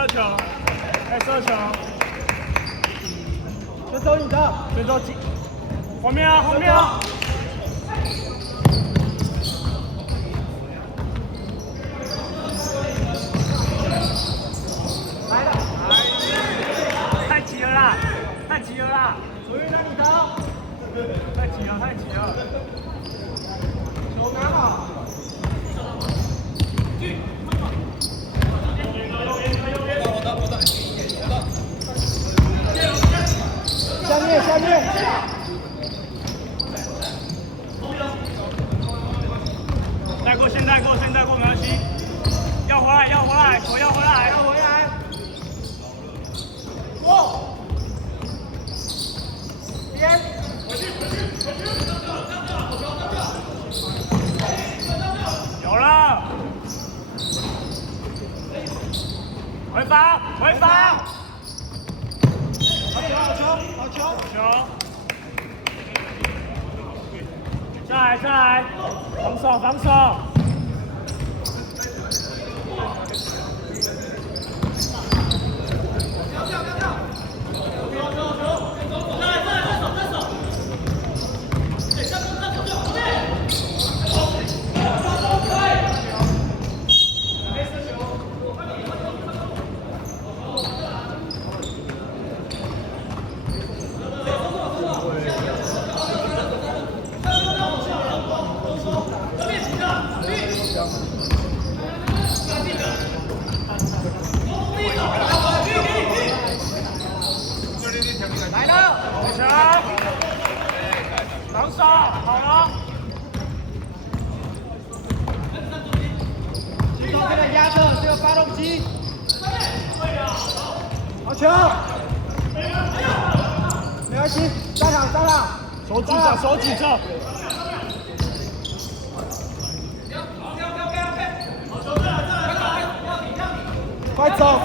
射球，来射球，选手你的，选手进，后面啊，后面啊。来了，太急了啦，太急了啦，左运让你投，太急了，太急了。球拿好。下面，带过，先带过，没关系。要回来，球要回来。过。边。有了。回防。好球。再来，防守。来了，起来，防守好了。新手给他压着这个发动机。好球！没关系，上场。手举着。快走！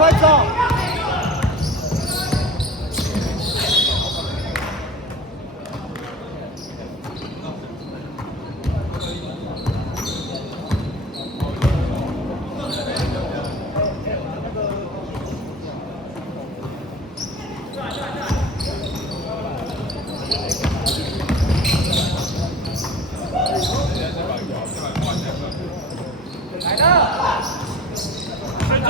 来了，选手。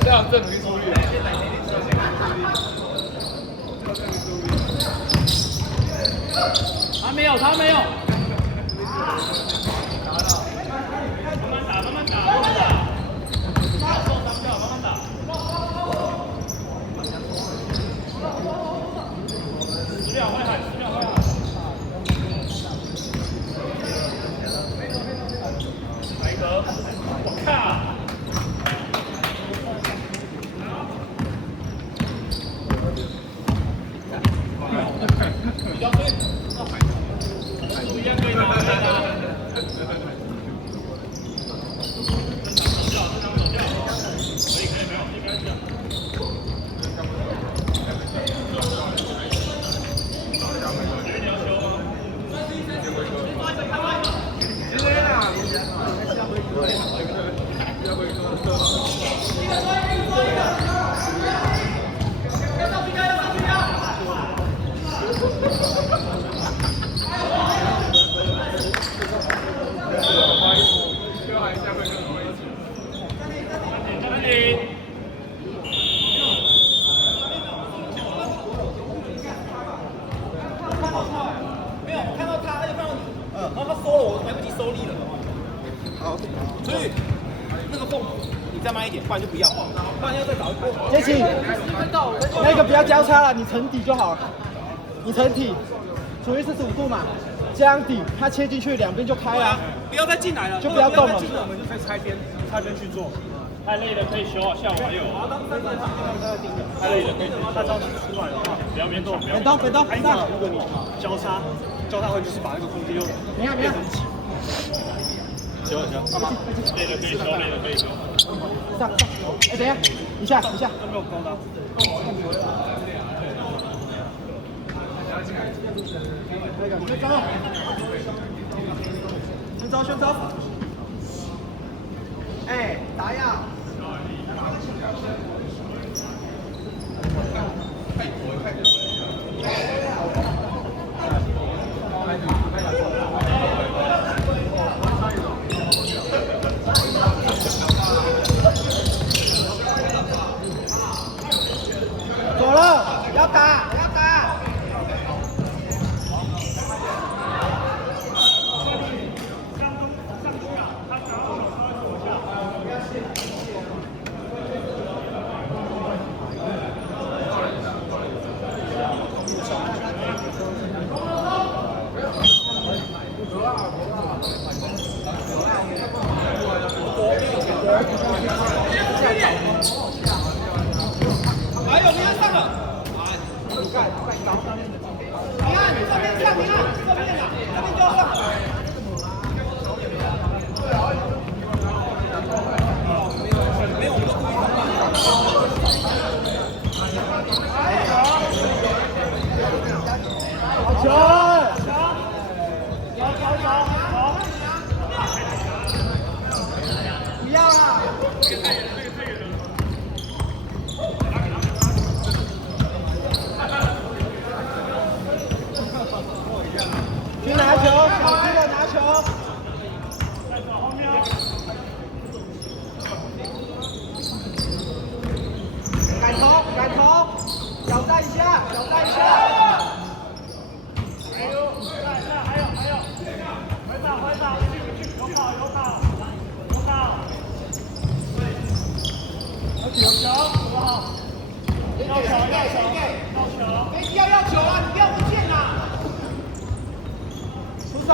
这样证明出力。他没有，他没有。慢慢打，慢慢打，慢慢打。不要受伤，不要慢慢打。10秒会喊，10秒会喊。来一个，我靠！ 比较对，不一样可以拿，可以拿。正常走掉，可以，没有，没关系。有你要修吗？今天啊，没有，我看到他，他就看到你，然后他收了，我来不及收力了。好，所以那个缝你再慢一点，不然就不要，不然要再找一波。杰奇，那个不要交叉了，你沉底就好了。你沉底，处于45度嘛，这样底，它切进去，两边就开了。不要再进来了，就不要动了我们就可以拆边去做。太累了可以休啊，下午还有。太累了可以休。他这样子出来的话，不要边动，不要。本刀，上。如果你交叉会就是把那个空间又没有。休一下。累了可以休，累了可以休。上。哎，等一下，一下。都没有勾到。宣招。哎，打呀！走了，要打！球，小心的拿球。改头，改头，挑战一下，挑战一下。还有，回打，有跑，有跑。有球，好。要球，没必要球啊，你不要不见呐。出手。